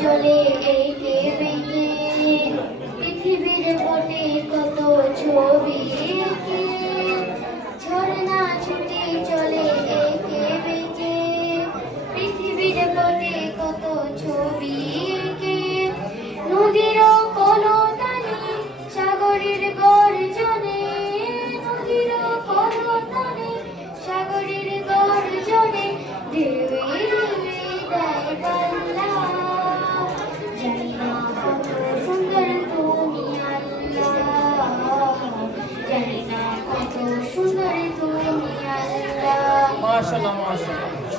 চলে এঁকে বেঁকে, পৃথিবীর পটে কত ছবি এঁকে, ঝর্ণা ছুটে চলে এঁকে বেঁকে, পৃথিবীর পটে কত ছবি এঁকে, নদীর কোনো টানে সাগরের